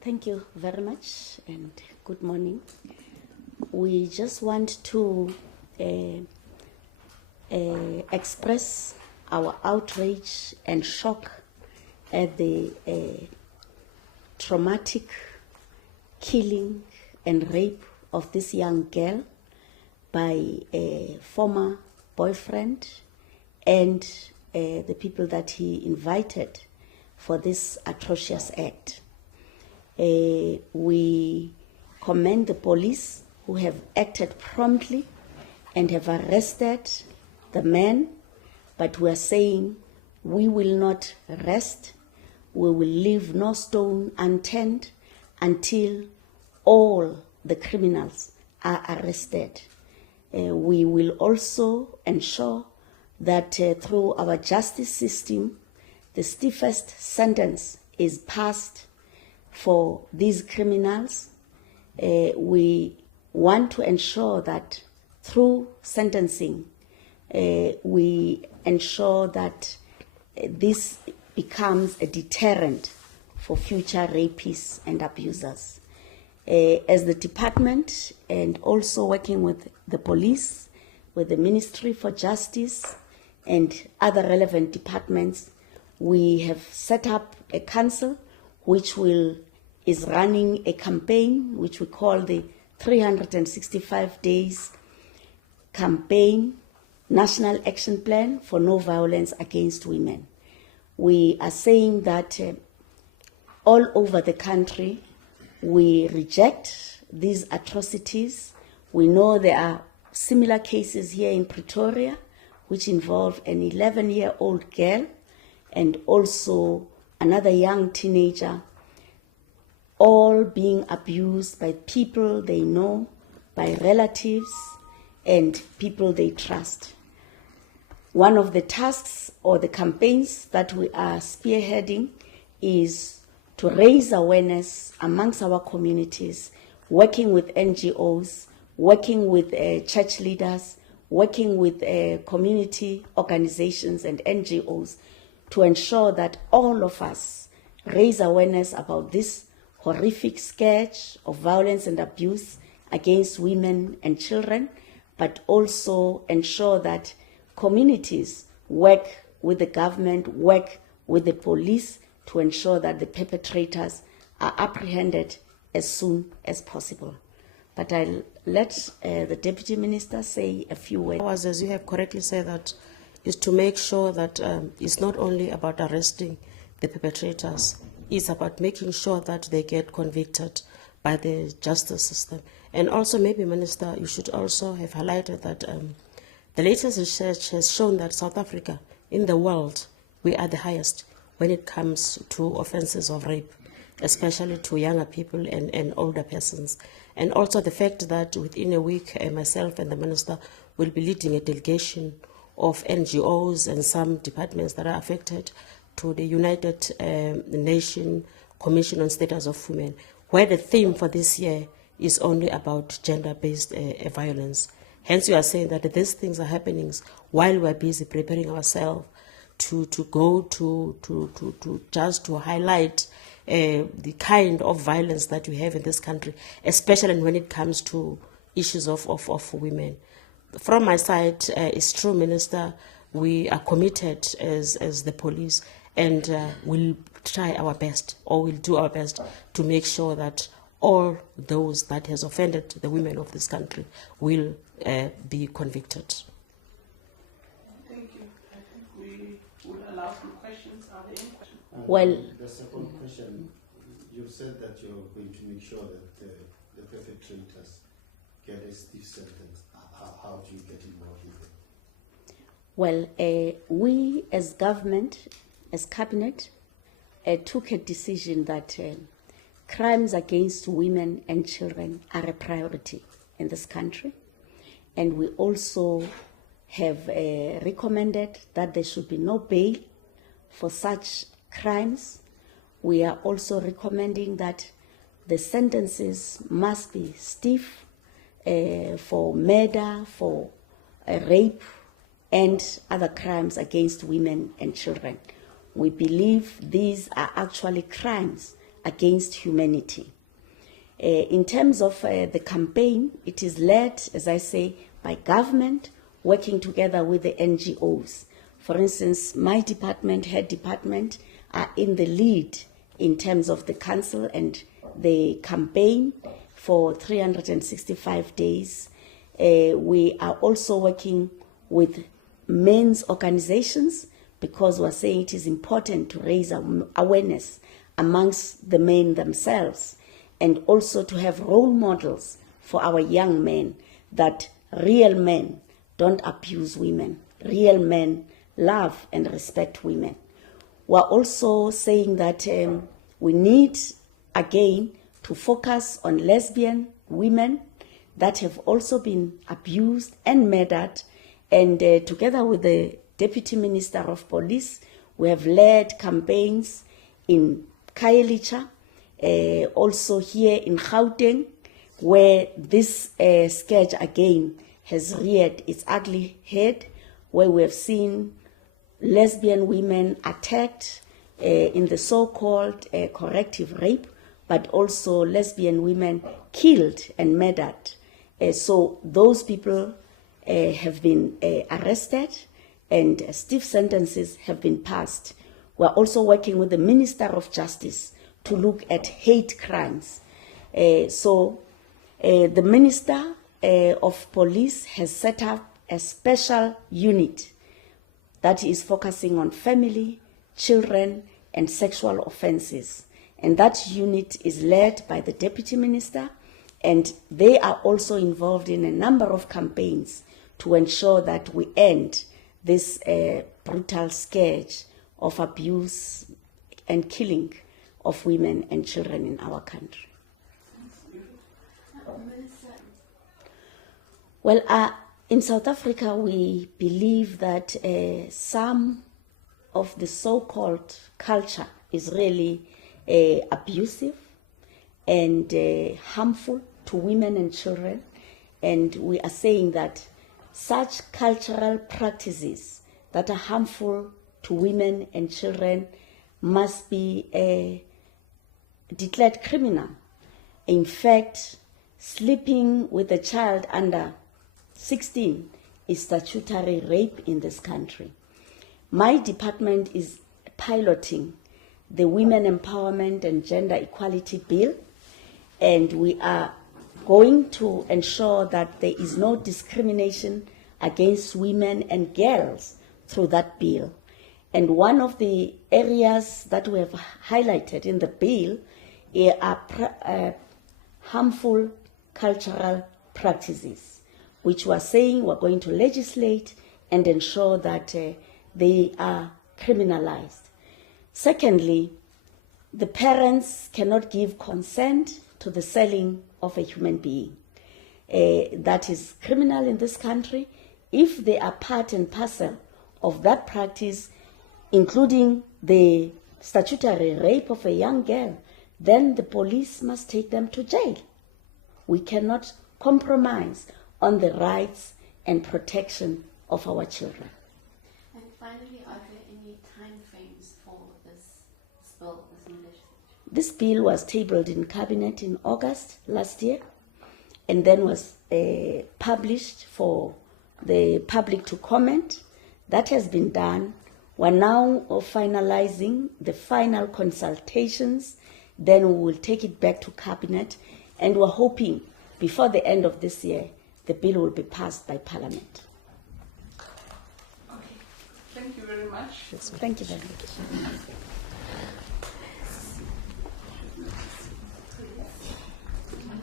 Thank you very much and good morning. We just want to express our outrage and shock at the traumatic killing and rape of this young girl by a former boyfriend and the people that he invited for this atrocious act. We commend the police who have acted promptly and have arrested the man, but we are saying we will not rest. We will leave no stone unturned until all the criminals are arrested. We will also ensure that through our justice system, the stiffest sentence is passed for these criminals. We want to ensure that through sentencing, we ensure that this becomes a deterrent for future rapists and abusers. As the department and also working with the police, with the Ministry for Justice and other relevant departments, we have set up a council which is running a campaign which we call the 365 Days Campaign National Action Plan for No Violence Against Women. We are saying that all over the country, we reject these atrocities. We know there are similar cases here in Pretoria, which involve an 11-year-old girl and also another young teenager, all being abused by people they know, by relatives, and people they trust. One of the tasks or the campaigns that we are spearheading is to raise awareness amongst our communities, working with NGOs, working with church leaders, working with community organizations and NGOs to ensure that all of us raise awareness about this horrific scourge of violence and abuse against women and children, but also ensure that communities work with the government, work with the police to ensure that the perpetrators are apprehended as soon as possible. But I'll let the Deputy Minister say a few words. As you have correctly said, that is to make sure that it's not only about arresting the perpetrators, it's about making sure that they get convicted by the justice system. And also, maybe, Minister, you should also have highlighted that the latest research has shown that South Africa, in the world, we are the highest when it comes to offenses of rape, especially to younger people and older persons. And also the fact that within a week, myself and the Minister will be leading a delegation of NGOs and some departments that are affected to the United Nations Commission on Status of Women, where the theme for this year is only about gender-based violence. Hence, we are saying that these things are happening while we're busy preparing ourselves to go to just to highlight the kind of violence that we have in this country, especially when it comes to issues of women. From my side, it's true, Minister, we are committed as the police, and we'll try our best, or we'll do our best to make sure that all those that has offended the women of this country will be convicted. Thank you. I think we will allow some questions. Are there any questions? Well, the second question, you said that you're going to make sure that the perpetrators get a stiff sentence. How do you get involved with it? Well, we as government, as cabinet, took a decision that crimes against women and children are a priority in this country. And we also have recommended that there should be no bail for such crimes. We are also recommending that the sentences must be stiff for murder, for rape, and other crimes against women and children. We believe these are actually crimes against humanity. In terms of the campaign, it is led, as I say, by government working together with the NGOs. For instance, my department, head department, are in the lead in terms of the council and the campaign for 365 days. We are also working with men's organizations because we're saying it is important to raise awareness amongst the men themselves, and also to have role models for our young men, that real men don't abuse women. Real men love and respect women. We're also saying that we need, again, to focus on lesbian women that have also been abused and murdered. And together with the Deputy Minister of Police, we have led campaigns in Khayelitsha, also here in Gauteng, where this scourge again has reared its ugly head, where we have seen lesbian women attacked in the so-called corrective rape, but also lesbian women killed and murdered. So those people have been arrested and stiff sentences have been passed. We're also working with the Minister of Justice to look at hate crimes. So the Minister of Police has set up a special unit that is focusing on family, children, and sexual offenses. And that unit is led by the Deputy Minister, and they are also involved in a number of campaigns to ensure that we end this brutal scourge of abuse and killing of women and children in our country. Well, in South Africa, we believe that some of the so-called culture is really abusive and harmful to women and children. And we are saying that such cultural practices that are harmful to women and children must be declared criminal. In fact, sleeping with a child under 16 is statutory rape in this country. My department is piloting the Women Empowerment and Gender Equality Bill, and we are going to ensure that there is no discrimination against women and girls through that bill. And one of the areas that we have highlighted in the bill are harmful cultural practices, which we're saying we're going to legislate and ensure that they are criminalized. Secondly, the parents cannot give consent to the selling of a human being. That is criminal in this country. If they are part and parcel of that practice, including the statutory rape of a young girl, then the police must take them to jail. We cannot compromise on the rights and protection of our children. And finally, are there any time frames for this bill, this new legislation? This bill was tabled in Cabinet in August last year and then was published for the public to comment. That has been done. We're now finalizing the final consultations. Then we will take it back to Cabinet, and we're hoping before the end of this year, the bill will be passed by Parliament. Okay, thank you very much. Thank you very much.